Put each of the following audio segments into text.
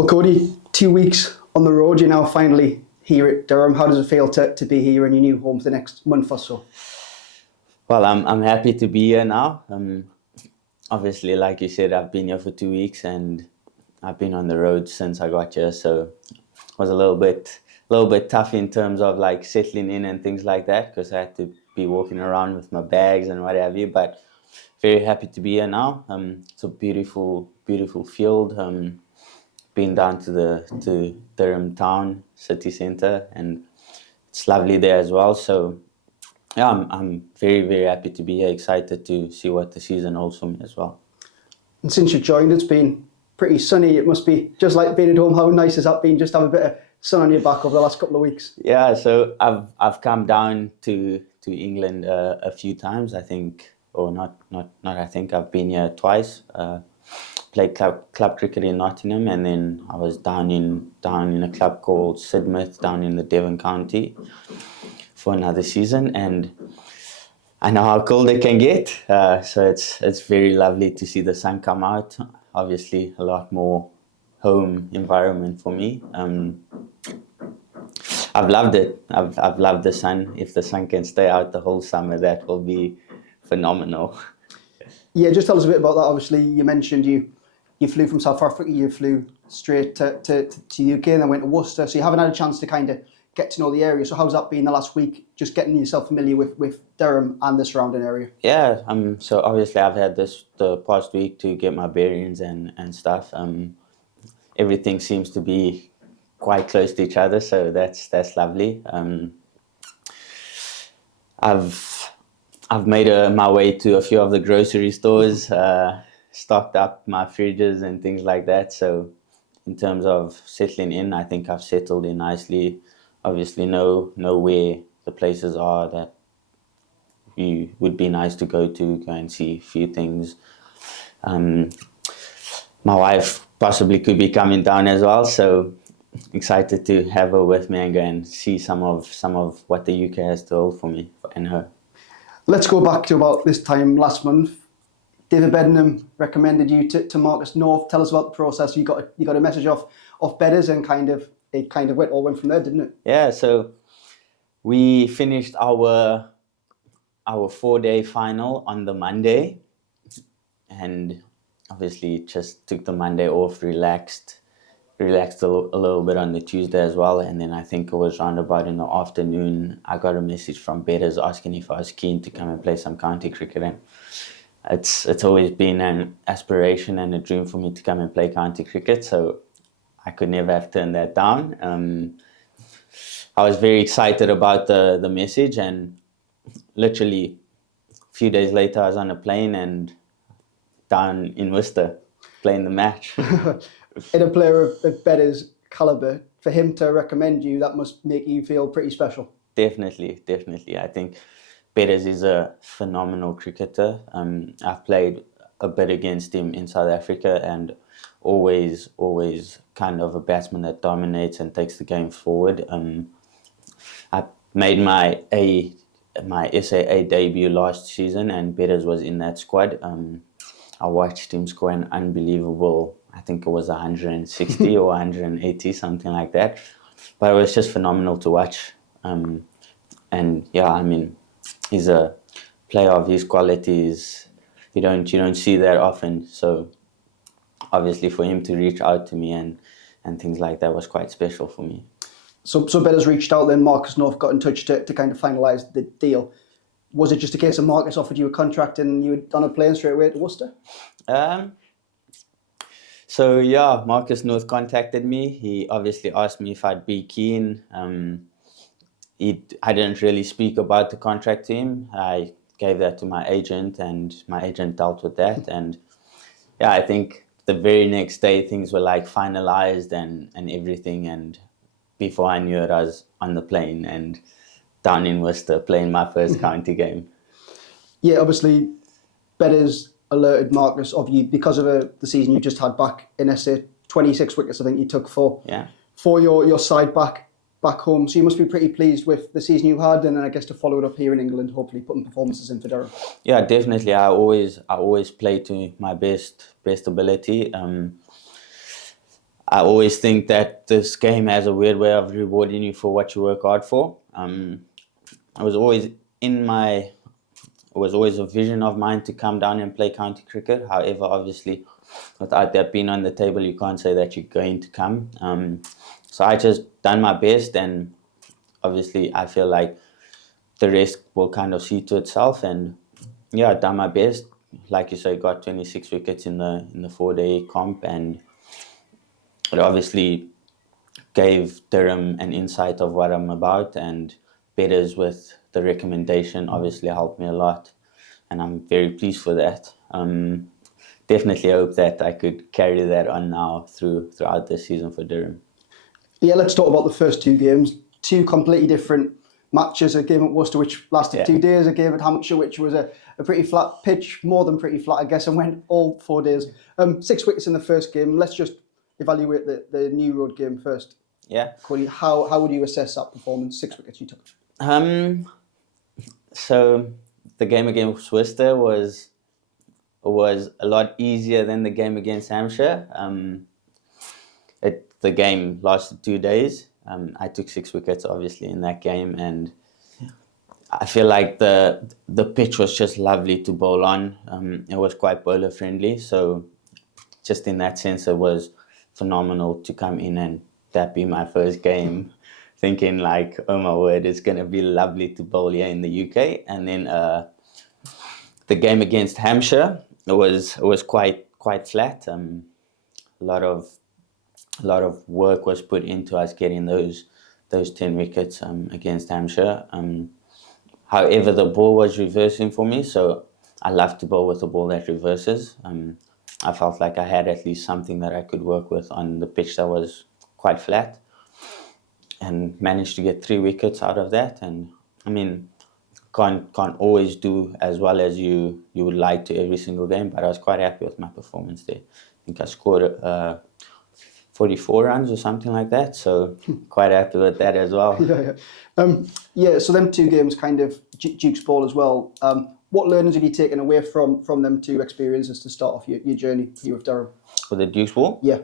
Well, Cody, 2 weeks on the road. You're now finally here at Durham. How does it feel to be here in your new home for the next month or so? Well, I'm happy to be here now. Obviously, like you said, I've been here for 2 weeks and I've been on the road since I got here, so it was a little bit tough in terms of like settling in and things like that because I had to be walking around with my bags and what have you. But very happy to be here now. It's a beautiful field. Been down to Durham town city centre and it's lovely there as well. So yeah, I'm very happy to be here. Excited to see what the season holds for me as well. And since you've joined, it's been pretty sunny. It must be just like being at home. How nice has that been? Just have a bit of sun on your back over the last couple of weeks. Yeah, so I've come down to England a few times. I think, or not. I think I've been here twice. Played club cricket in Nottingham, and then I was down in a club called Sidmouth down in the Devon County for another season, and I know how cold it can get. So it's very lovely to see the sun come out. Obviously, a lot more home environment for me. I've loved it. I've loved the sun. If the sun can stay out the whole summer, that will be phenomenal. Yeah, just tell us a bit about that. Obviously, you mentioned you flew from South Africa, you flew straight to the UK and then went to Worcester, so you haven't had a chance to kind of get to know the area. So how's that been the last week, just getting yourself familiar with Durham and the surrounding area? Yeah, so obviously I've had the past week to get my bearings and stuff. Everything seems to be quite close to each other, so that's lovely. I've made my way to a few of the grocery stores, stocked up my fridges and things like that. So in terms of settling in, I think I've settled in nicely. Obviously know where the places are that you would be nice to go and see a few things. My wife possibly could be coming down as well, so excited to have her with me and go and see some of what the UK has to hold for me and her. Let's go back to about this time last month. David Bedingham recommended you to Marcus North. Tell us about the process. You got a message off Bedders and it went from there, didn't it? Yeah, so we finished our 4-day final on the Monday, and obviously just took the Monday off, relaxed a little bit on the Tuesday as well, and then I think it was round about in the afternoon I got a message from Bedders asking if I was keen to come and play some county cricket, and it's always been an aspiration and a dream for me to come and play county cricket, so I could never have turned that down. I was very excited about the message, and literally a few days later I was on a plane and down in Worcester playing the match. In a player of Bedders' calibre, for him to recommend you, that must make you feel pretty special. Definitely. I think Bedders is a phenomenal cricketer. I've played a bit against him in South Africa, and always kind of a batsman that dominates and takes the game forward. I made my SAA debut last season, and Bedders was in that squad. I watched him score an unbelievable, I think it was 160 or 180, something like that. But it was just phenomenal to watch. And yeah, I mean, he's a player of his qualities. You don't see that often. So obviously for him to reach out to me and things like that was quite special for me. So Bedders reached out, then Marcus North got in touch to kind of finalise the deal. Was it just a case of Marcus offered you a contract and you were on a plane straight away to Worcester? So yeah, Marcus North contacted me. He obviously asked me if I'd be keen. I didn't really speak about the contract to him. I gave that to my agent, and my agent dealt with that. And yeah, I think the very next day things were like finalized and everything. And before I knew it, I was on the plane and down in Worcester playing my first county game. Yeah, obviously, Bedders alerted Marcus of you because of the season you just had back in SA. 26 wickets, I think you took for your side back home. So you must be pretty pleased with the season you had, and then I guess to follow it up here in England, hopefully putting performances in for Durham. Yeah, definitely. I always play to my best ability. I always think that this game has a weird way of rewarding you for what you work hard for. It was always a vision of mine to come down and play county cricket. However, obviously, without that being on the table, you can't say that you're going to come. So I just done my best, and obviously I feel like the rest will kind of see to itself. And yeah, done my best. Like you say, got 26 wickets in the 4-day comp, and it obviously gave Durham an insight of what I'm about, and Betters with the recommendation obviously helped me a lot, and I'm very pleased for that. Definitely hope that I could carry that on now throughout the season for Durham. Yeah, let's talk about the first 2 games. 2 completely different matches. A game at Worcester, which lasted 2 days. A game at Hampshire, which was a pretty flat pitch, more than pretty flat, I guess, and went all 4 days. 6 wickets in the first game. Let's just evaluate the New Road game first. Yeah. Cody, how would you assess that performance? 6 wickets you took. So the game against Worcester was a lot easier than the game against Hampshire. The game lasted 2 days. I took 6 wickets, obviously, in that game, and I feel like the pitch was just lovely to bowl on. It was quite bowler friendly, so just in that sense, it was phenomenal to come in and that be my first game, thinking like, oh my word, it's gonna be lovely to bowl here in the UK. And then the game against Hampshire, it was quite flat. A lot of work was put into us getting those 10 wickets against Hampshire. However, the ball was reversing for me, so I love to bowl with a ball that reverses. I felt like I had at least something that I could work with on the pitch that was quite flat, and managed to get 3 wickets out of that. And I mean, can't always do as well as you would like to every single game, but I was quite happy with my performance there. I think I scored 44 runs or something like that, so quite happy with that as well. So them 2 games, kind of Duke's ball as well. What learnings have you taken away from them 2 experiences to start off your journey here with Durham? For the Duke's ball? Yeah.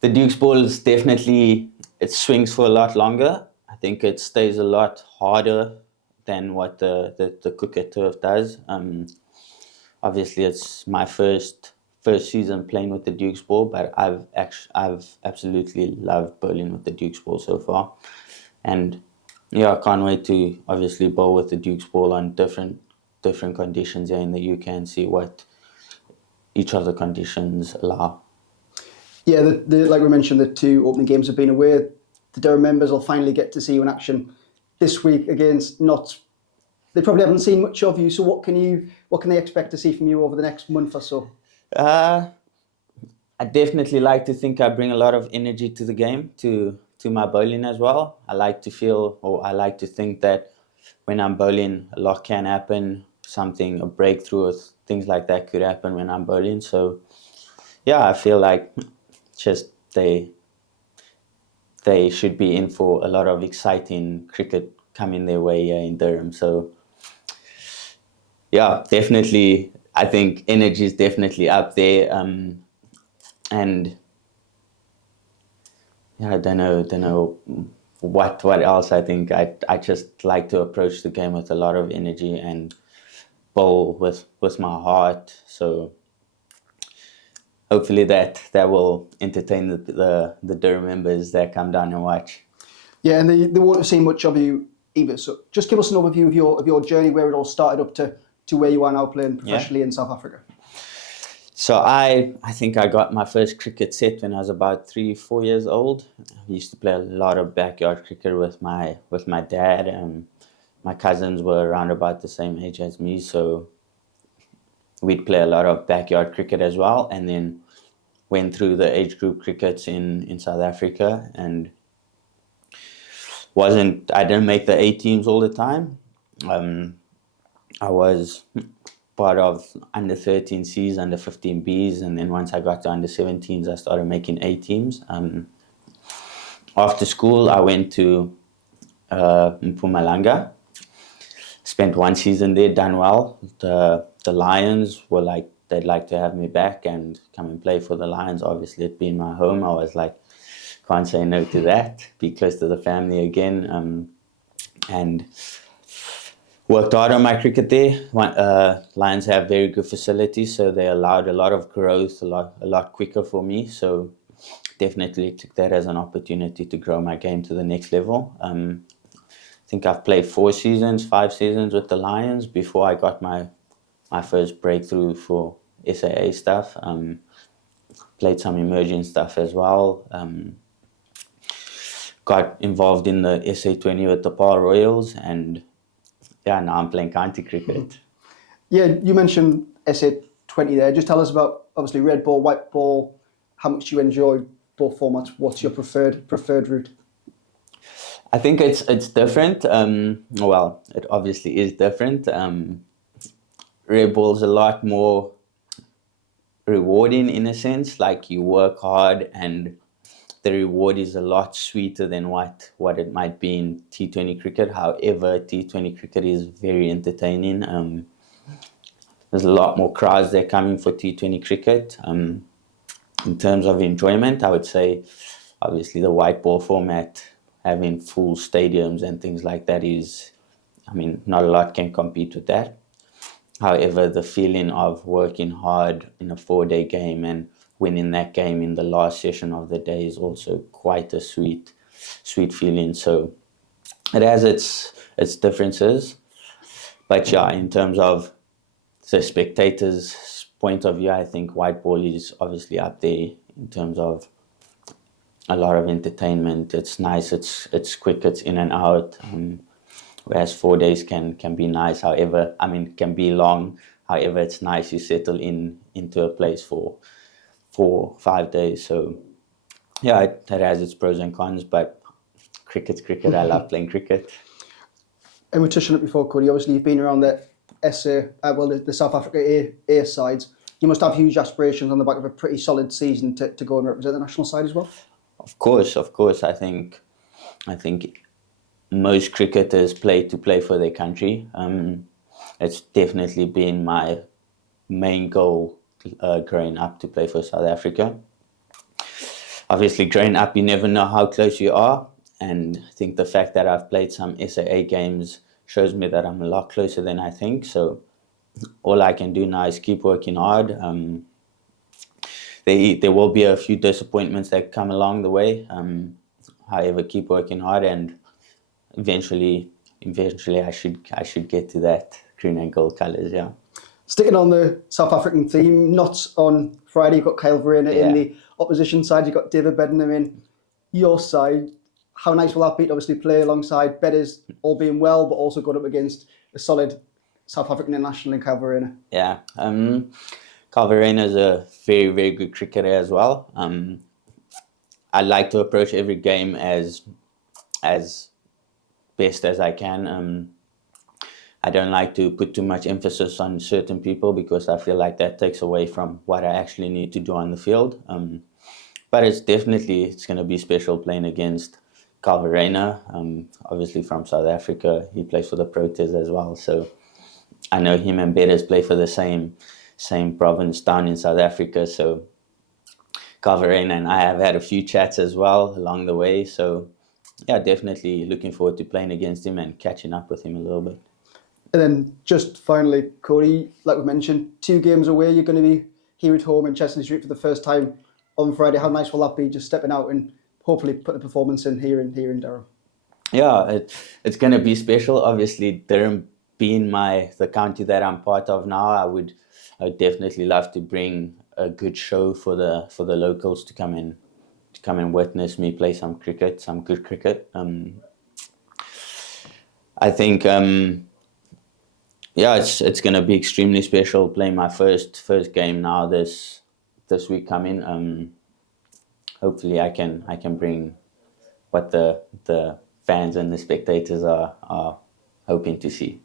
The Duke's ball is definitely, it swings for a lot longer. I think it stays a lot harder than what the cricket turf does. Obviously, it's my first season playing with the Duke's ball, but I've absolutely loved bowling with the Duke's ball so far. And yeah, I can't wait to obviously bowl with the Duke's ball on different conditions here in the UK and see what each of the conditions allow. Yeah, like we mentioned, the 2 opening games have been away. The Durham members will finally get to see you in action this week against they probably haven't seen much of you. So what can they expect to see from you over the next month or so? I definitely like to think I bring a lot of energy to the game, to my bowling as well. I like to think that when I'm bowling, a lot can happen. A breakthrough or things like that could happen when I'm bowling. So yeah, I feel like just they should be in for a lot of exciting cricket coming their way here in Durham. So yeah, definitely, I think energy is definitely up there. And yeah, I don't know what else. I think I just like to approach the game with a lot of energy and bowl with my heart. So hopefully that will entertain the Durham members that come down and watch. Yeah, and they won't have seen much of you either. So just give us an overview of your journey, where it all started up to where you are now playing professionally in South Africa. So I think I got my first cricket set when I was about 3-4 years old. I used to play a lot of backyard cricket with my dad, and my cousins were around about the same age as me, so we'd play a lot of backyard cricket as well. And then went through the age group crickets in South Africa, and I didn't make the A teams all the time. I was part of under 13Cs, under 15Bs, and then once I got to under 17s, I started making A teams. After school, I went to Mpumalanga, spent 1 season there, done well. The Lions were like they'd like to have me back and come and play for the Lions. Obviously, it being my home, I was like, can't say no to that. Be close to the family again, and worked hard on my cricket there. Lions have very good facilities, so they allowed a lot of growth, a lot quicker for me. So definitely took that as an opportunity to grow my game to the next level. I think I've played 5 seasons with the Lions before I got my first breakthrough for SAA stuff. Played some emerging stuff as well. Got involved in the SA20 with the Par Royals, and yeah, now I'm playing county cricket. Yeah, you mentioned SA20 there. Just tell us about, obviously, red ball, white ball, how much you enjoy both formats. What's your preferred route? I think it's different. Well, it obviously is different. Red ball's a lot more rewarding in a sense, like you work hard and the reward is a lot sweeter than what it might be in T20 cricket. However, T20 cricket is very entertaining. There's a lot more crowds there coming for T20 cricket. In terms of enjoyment, I would say obviously the white ball format, having full stadiums and things like that is, I mean, not a lot can compete with that. However, the feeling of working hard in a 4-day game and winning that game in the last session of the day is also quite a sweet feeling. So it has its differences. But yeah, in terms of the spectators' point of view, I think white ball is obviously up there in terms of a lot of entertainment. It's nice, it's quick, it's in and out. Whereas 4 days can be nice. However, I mean, can be long. However, it's nice you settle into a place for 4 5 days. So yeah, it has its pros and cons, but cricket's cricket. I love playing cricket. And we touched on it before, Cody. Obviously, you've been around the the South Africa A sides. You must have huge aspirations on the back of a pretty solid season to go and represent the national side as well. Of course. I think most cricketers play for their country. It's definitely been my main goal growing up to play for South Africa. Obviously, growing up, you never know how close you are, and I think the fact that I've played some SAA games shows me that I'm a lot closer than I think. So all I can do now is keep working hard. There will be a few disappointments that come along the way. However, keep working hard, and eventually I should get to that green and gold colours. Yeah. Sticking on the South African theme, not on Friday. You've got Kyle Verreynne in the opposition side. You've got David Bedingham in your side. How nice will that be to obviously play alongside Bedders, all being well, but also going up against a solid South African international in Kyle Verreynne? Yeah. Kyle Verreynne is a very, very good cricketer as well. I like to approach every game as best as I can. I don't like to put too much emphasis on certain people because I feel like that takes away from what I actually need to do on the field. But it's going to be special playing against Kyle Verreynne, obviously from South Africa. He plays for the Proteas as well. So I know him and Bedders play for the same province down in South Africa. So Kyle Verreynne and I have had a few chats as well along the way. So yeah, definitely looking forward to playing against him and catching up with him a little bit. And then just finally, Cody, like we mentioned, 2 games away. You're going to be here at home in Chestnut Street for the first time on Friday. How nice will that be, just stepping out and hopefully put the performance in here in Durham? Yeah, it's going to be special. Obviously, Durham being the county that I'm part of now, I would definitely love to bring a good show for the locals to come and witness me play some good cricket. I think it's going to be extremely special playing my first game now this week coming. Hopefully I can bring what the fans and the spectators are hoping to see.